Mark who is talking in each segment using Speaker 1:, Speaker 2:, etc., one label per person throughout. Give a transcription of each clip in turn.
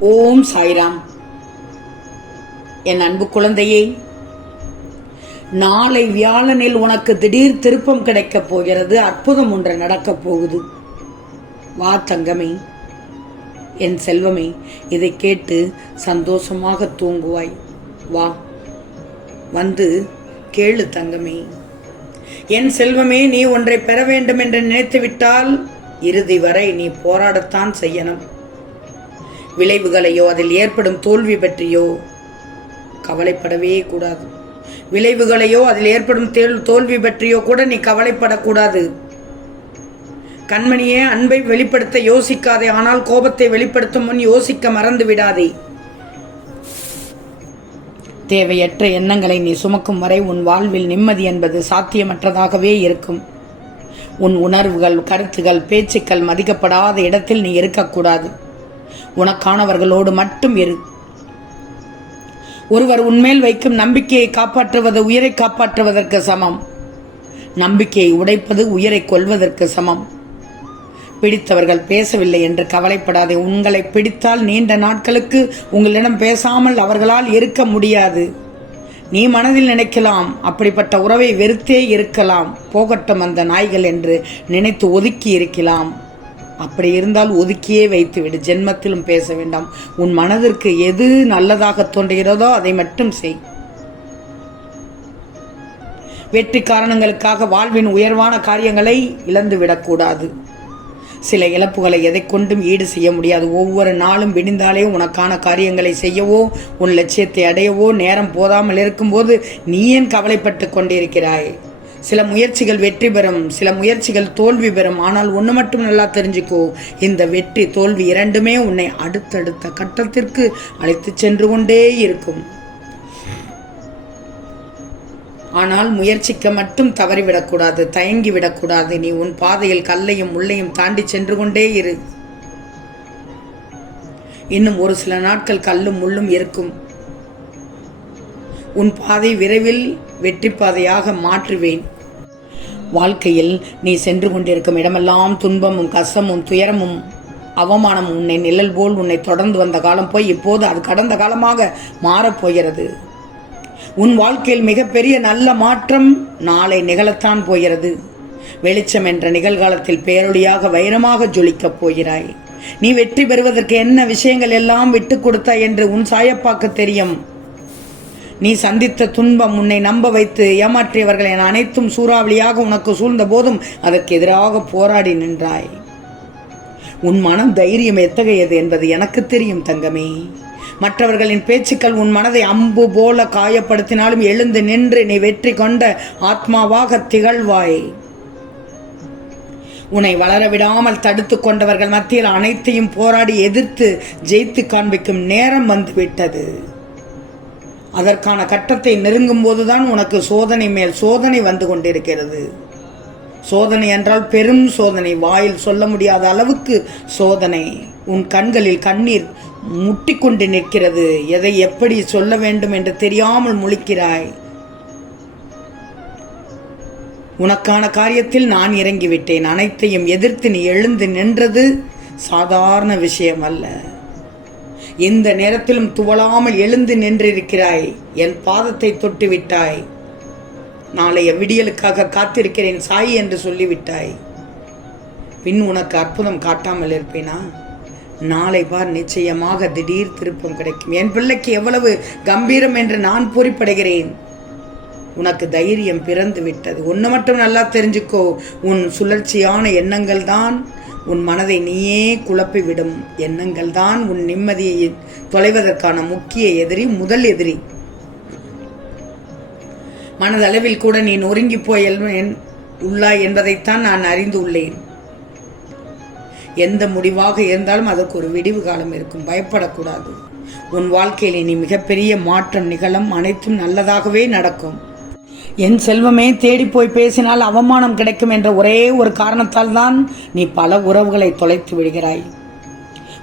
Speaker 1: ஓம் சாய்ராம். என் அன்பு குழந்தையே நாளை வியாழனில் உனக்கு திடீர் திருப்பம் கிடைக்கப் போகிறது. அற்புதம் ஒன்று நடக்கப் போகுது. வா தங்கமே என் செல்வமே இதை கேட்டு சந்தோஷமாக தூங்குவாய். வா வந்து கேளு தங்கமே. என் செல்வமே நீ ஒன்றை பெற வேண்டும் என்று நினைத்து விட்டால் இறுதி வரை நீ போராடத்தான் செய்யணும். விளைவுகளையோ அதில் ஏற்படும் தோல்வி பற்றியோ கவலைப்படவே கூடாது. விளைவுகளையோ அதில் ஏற்படும் தோல்வி பற்றியோ கூட நீ கவலைப்படக்கூடாது. கண்மணியே அன்பை வெளிப்படுத்த யோசிக்காதே ஆனால் கோபத்தை வெளிப்படுத்தும் முன் யோசிக்க மறந்து விடாதே. தேவையற்ற எண்ணங்களை நீ சுமக்கும் வரை உன் வாழ்வில் நிம்மதி என்பது சாத்தியமற்றதாகவே இருக்கும். உன் உணர்வுகள் கருத்துகள் பேச்சுக்கள் மதிக்கப்படாத இடத்தில் நீ இருக்கக்கூடாது. உனக்கானவர்களோடு மட்டும் இரு. ஒருவர் உன்மேல் வைக்கும் நம்பிக்கையை காப்பாற்றுவது உயிரை காப்பாற்றுவதற்கு சமம். நம்பிக்கையை உடைப்பது உயிரை கொல்வதற்கு சமம். பிடித்தவர்கள் பேசவில்லை என்று கவலைப்படாதே. உங்களை பிடித்தால் நீண்ட நாட்களுக்கு உங்களிடம் பேசாமல் அவர்களால் இருக்க முடியாது. நீ மனதில் நினைக்கலாம் அப்படிப்பட்ட உறவை வெறுத்தே இருக்கலாம். போகட்டும் அந்த நாய்கள் என்று நினைத்து ஒதுக்கி இருக்கலாம். அப்படி இருந்தால் ஒதுக்கியே வைத்துவிடு ஜென்மத்திலும் பேச வேண்டாம். உன் மனதிற்கு எது நல்லதாக தோன்றுகிறதோ அதை மட்டும் செய். வெற்றி காரணங்களுக்காக வாழ்வின் உயர்வான காரியங்களை இழந்து விடக்கூடாது. சில இழப்புகளை எதை கொண்டும் ஈடு செய்ய முடியாது. ஒவ்வொரு நாளும் விடிந்தாலே உனக்கான காரியங்களை செய்யவோ உன் லட்சியத்தை அடையவோ நேரம் போதாமல் இருக்கும்போது நீ ஏன் கவலைப்பட்டு கொண்டிருக்கிறாய்? சில முயற்சிகள் வெற்றி பெறும் சில முயற்சிகள் தோல்வி பெறும். ஆனால் ஒன்று மட்டும் நல்லா தெரிஞ்சுக்கோ இந்த வெற்றி தோல்வி இரண்டுமே உன்னை அடுத்தடுத்த கட்டத்திற்கு அழைத்து சென்று கொண்டே இருக்கும். ஆனால் முயற்சிக்க மட்டும் தவறிவிடக்கூடாது தயங்கி விடக்கூடாது நீ உன் பாதையில் கல்லையும் முள்ளையும் தாண்டி சென்று கொண்டே இரு. இன்னும் ஒரு சில நாட்கள் கல்லும் முள்ளும் இருக்கும். உன் பாதை விரைவில் வெற்றி பாதையாக மாற்றுவேன். வாழ்க்கையில் நீ சென்று கொண்டிருக்கும் இடமெல்லாம் துன்பமும் கசமும் துயரமும் அவமானமும் உன்னை நிழல் போல் உன்னை தொடர்ந்து வந்த காலம் போய் இப்போது அது கடந்த காலமாக மாறப்போகிறது உன் வாழ்க்கையில் மிகப்பெரிய நல்ல மாற்றம் நாளை நிகழத்தான் போகிறது. வெளிச்சம் என்ற நிகழ்காலத்தில் பேரொழியாக வைரமாக ஜொலிக்கப் போகிறாய். நீ வெற்றி பெறுவதற்கு என்ன விஷயங்கள் எல்லாம் விட்டுக் கொடுத்தாய் என்று உன் சாயப்பாக்கு தெரியும். நீ சந்தித்த துன்பம் உன்னை நம்ப வைத்து ஏமாற்றியவர்கள் என அனைத்தும் சூறாவளியாக உனக்கு சூழ்ந்த போதும் அதற்கு எதிராக போராடி நின்றாய். உன் மனம் தைரியம் எத்தகையது என்பது எனக்கு தெரியும் தங்கமே. மற்றவர்களின் பேச்சுக்கள் உன் மனதை அம்பு போல காயப்படுத்தினாலும் எழுந்து நின்று நீ வெற்றி கொண்ட ஆத்மாவாக திகழ்வாய். உன்னை வளர விடாமல் தடுத்து கொண்டவர்கள் மத்தியில் அனைத்தையும் போராடி எதிர்த்து ஜெயித்து காண்பிக்கும் நேரம் வந்துவிட்டது அதற்கான கட்டத்தை நெருங்கும் போதுதான் உனக்கு சோதனை மேல் சோதனை வந்து கொண்டிருக்கிறது. சோதனை என்றால் பெரும் சோதனை. வாயில் சொல்ல முடியாத அளவுக்கு சோதனை. உன் கண்களில் கண்ணீர் முட்டிக்கொண்டு நிற்கிறது. எதை எப்படி சொல்ல வேண்டும் என்று தெரியாமல் முழிக்கிறாய். உனக்கான காரியத்தில் நான் இறங்கிவிட்டேன். அனைத்தையும் எதிர்த்து நீ எழுந்து நின்றது சாதாரண விஷயம் அல்ல இந்த நேரத்திலும் துவளாமல் எழுந்து நின்றிருக்கிறாய். என் பாதத்தை தொட்டுவிட்டாய். நாளைய விடியலுக்காக காத்திருக்கிறேன் சாய் என்று சொல்லிவிட்டாய். பின் உனக்கு அற்புதம் காட்டாமல் இருப்பேனா? நாளை பார் நிச்சயமாக திடீர் திருப்பம் கிடைக்கும். என் பிள்ளைக்கு எவ்வளவு கம்பீரம் என்று நான் பொறிப்படைகிறேன் உனக்கு தைரியம் பிறந்து விட்டது ஒன்று மட்டும் நல்லா தெரிஞ்சுக்கோ. உன் சுழற்சியான எண்ணங்கள் தான் உன் மனதை நீயே குழப்பிவிடும் எண்ணங்கள் தான் உன் நிம்மதியை தொலைவதற்கான முக்கிய எதிரி முதல் எதிரி. மனதளவில் கூட நீ நொறுங்கி போய் உள்ளாய் என்பதைத்தான் நான் அறிந்து உள்ளேன். எந்த முடிவாக இருந்தாலும் அதற்கு ஒரு விடிவு காலம் இருக்கும். பயப்படக்கூடாது. உன் வாழ்க்கையில் இனி மிகப்பெரிய மாற்றம் நிகழும். அனைத்தும் நல்லதாகவே நடக்கும். என் செல்வமே தேடி போய் பேசினால் அவமானம் கிடைக்கும் என்ற ஒரே ஒரு காரணத்தால் தான் நீ பல உறவுகளை தொலைத்து விடுகிறாய்.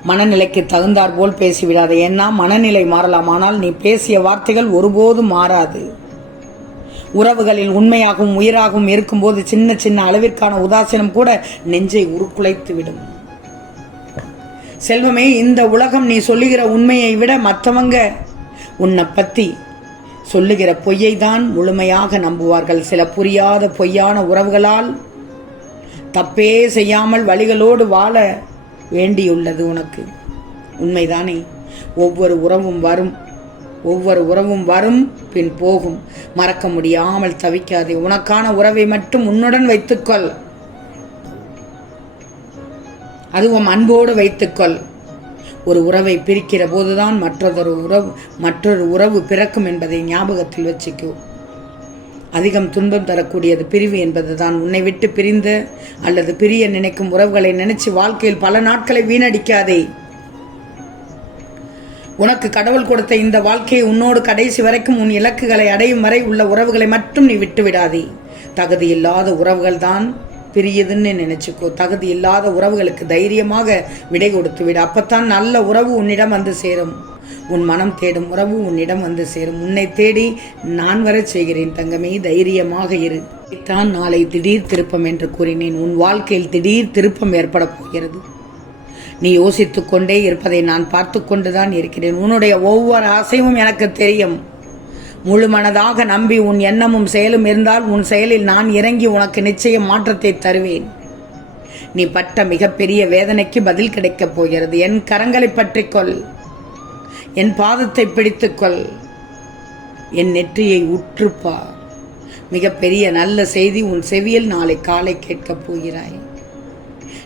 Speaker 1: மனநிலைக்கு தகுந்தார் போல் பேசிவிடாதே. ஏன்னா மனநிலை மாறலாம். ஆனால் நீ பேசிய வார்த்தைகள் ஒருபோதும் மாறாது. உறவுகளில் உண்மையாகவும் உயிராகவும் இருக்கும்போது சின்ன சின்ன அளவிற்கான உதாசீனம் கூட நெஞ்சை உருக்குலைத்து விடும் செல்வமே இந்த உலகம் நீ சொல்லுகிற உண்மையை விட மற்றவங்க உன்னை பற்றி சொல்லுகிற பொய்யை தான் முழுமையாக நம்புவார்கள். சில புரியாத பொய்யான உறவுகளால் தப்பே செய்யாமல் வழிகளோடு வாழ வேண்டியுள்ளது உனக்கு. உண்மைதானே? ஒவ்வொரு உறவும் வரும். ஒவ்வொரு உறவும் வரும் பின் போகும். மறக்க முடியாமல் தவிக்காதே. உனக்கான உறவை மட்டும் உன்னுடன் வைத்துக்கொள். அதுவும் அன்போடு வைத்துக்கொள். ஒரு உறவை பிரிக்கிற போதுதான் மற்றொரு உறவு மற்றொரு உறவு பிறக்கும் என்பதை ஞாபகத்தில் வச்சுக்கோ. அதிகம் துன்பம் தரக்கூடியது பிரிவு என்பதுதான். உன்னை விட்டு பிரிந்த அல்லது பிரிய நினைக்கும் உறவுகளை நினைச்சு வாழ்க்கையில் பல நாட்களை வீணடிக்காதே. உனக்கு கடவுள் கொடுத்த இந்த வாழ்க்கையை உன்னோடு கடைசி வரைக்கும் உன் இலக்குகளை அடையும் வரை உள்ள உறவுகளை மட்டும் நீ விட்டு விடாதே தகுதி இல்லாத உறவுகள் தான் பிரியுதுன்னு நினைச்சுக்கோ. தகுதி இல்லாத உறவுகளுக்கு தைரியமாக விடை கொடுத்து விடு. அப்பத்தான் நல்ல உறவு உன்னிடம் வந்து சேரும். உன் மனம் தேடும் உறவு உன்னிடம் வந்து சேரும். உன்னை தேடி நான் வரச் செய்கிறேன் தங்கமே. தைரியமாக இரு. தான் நாளை திடீர் திருப்பம் என்று கூறினேன். உன் வாழ்க்கையில் திடீர் திருப்பம் ஏற்பட போகிறது. நீ யோசித்துக்கொண்டே இருப்பதை நான் பார்த்து கொண்டுதான் இருக்கிறேன். உன்னுடைய ஒவ்வொரு ஆசையும் எனக்கு தெரியும். முழு மனதாக நம்பி உன் எண்ணமும் செயலும் இருந்தால் உன் செயலில் நான் இறங்கி உனக்கு நிச்சயம் மாற்றத்தை தருவேன். நீ பட்ட மிகப்பெரிய வேதனைக்கு பதில் கிடைக்கப் போகிறது. என் கரங்களை பற்றிக்கொள் என் பாதத்தை பிடித்துக்கொள் என் நெற்றியை உற்றுப்பா. மிகப்பெரிய நல்ல செய்தி உன் செவியில் நாளை காலை கேட்கப் போகிறாய்.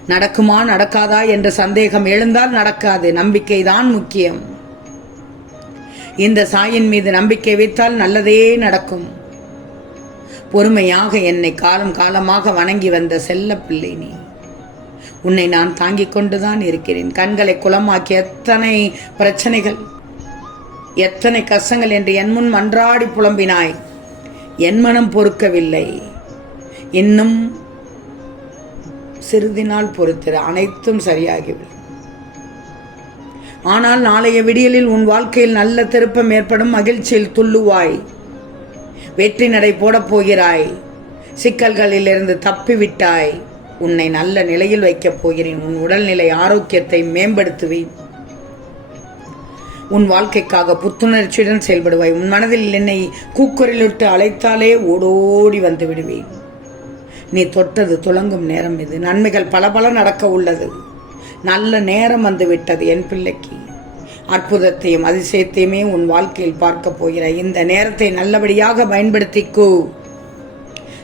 Speaker 1: நடக்குமா நடக்காதா என்ற சந்தேகம் எழுந்தால் நடக்காது. நம்பிக்கைதான் முக்கியம். இந்த சாயின் மீது நம்பிக்கை வைத்தால் நல்லதே நடக்கும். பொறுமையாக என்னை காலம் காலமாக வணங்கி வந்த செல்ல பிள்ளை நீ. உன்னை நான் தாங்கிக் கொண்டுதான் இருக்கிறேன். கண்களை குளமாக்கி எத்தனை பிரச்சனைகள் எத்தனை கஷ்டங்கள் என்று என் முன் மன்றாடி புலம்பினாய். என் மனம் பொறுக்கவில்லை. இன்னும் சிறிது நாள் பொறுத்திரு. அனைத்தும் சரியாகிவிடும். ஆனால் நாளைய விடியலில் உன் வாழ்க்கையில் நல்ல திருப்பம் ஏற்படும் மகிழ்ச்சியில் துள்ளுவாய். வெற்றி நடை போடப் போகிறாய். சிக்கல்களிலிருந்து தப்பிவிட்டாய். உன்னை நல்ல நிலையில் வைக்கப் போகிறேன். உன் உடல்நிலை ஆரோக்கியத்தை மேம்படுத்துவேன். உன் வாழ்க்கைக்காக புத்துணர்ச்சியுடன் செயல்படுவாய். உன் மனதில் என்னை கூக்குரலிட்டு அழைத்தாலே ஓடோடி வந்து விடுவேன். நீ தொட்டது துளங்கும் நேரம் இது. நன்மைகள் பல பல நடக்க உள்ளது. நல்ல நேரம் வந்து விட்டது என் பிள்ளைக்கு. அற்புதத்தையும் அதிசயத்தையுமே உன் வாழ்க்கையில் பார்க்க போகிறாய் இந்த நேரத்தை நல்லபடியாக பயன்படுத்திக்கோ.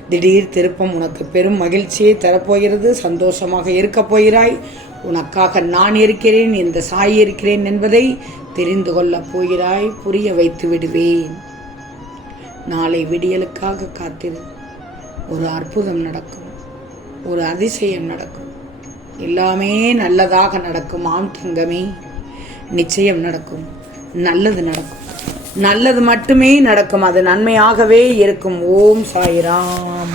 Speaker 1: திடீர் திருப்பம் உனக்கு பெரும் மகிழ்ச்சியை தரப்போகிறது சந்தோஷமாக இருக்கப் போகிறாய். உனக்காக நான் இருக்கிறேன் இந்த சாய் இருக்கிறேன் என்பதை தெரிந்து கொள்ளப் போகிறாய் புரிய வைத்து விடுவேன். நாளை விடியலுக்காக காத்திரு. ஒரு அற்புதம் நடக்கும் ஒரு அதிசயம் நடக்கும். எல்லாமே நல்லதாக நடக்கும் ஆம் தங்கமே. நிச்சயம் நடக்கும். நல்லது நடக்கும். நல்லது மட்டுமே நடக்கும். அது நன்மையாகவே இருக்கும். ஓம் சாய்ராம்.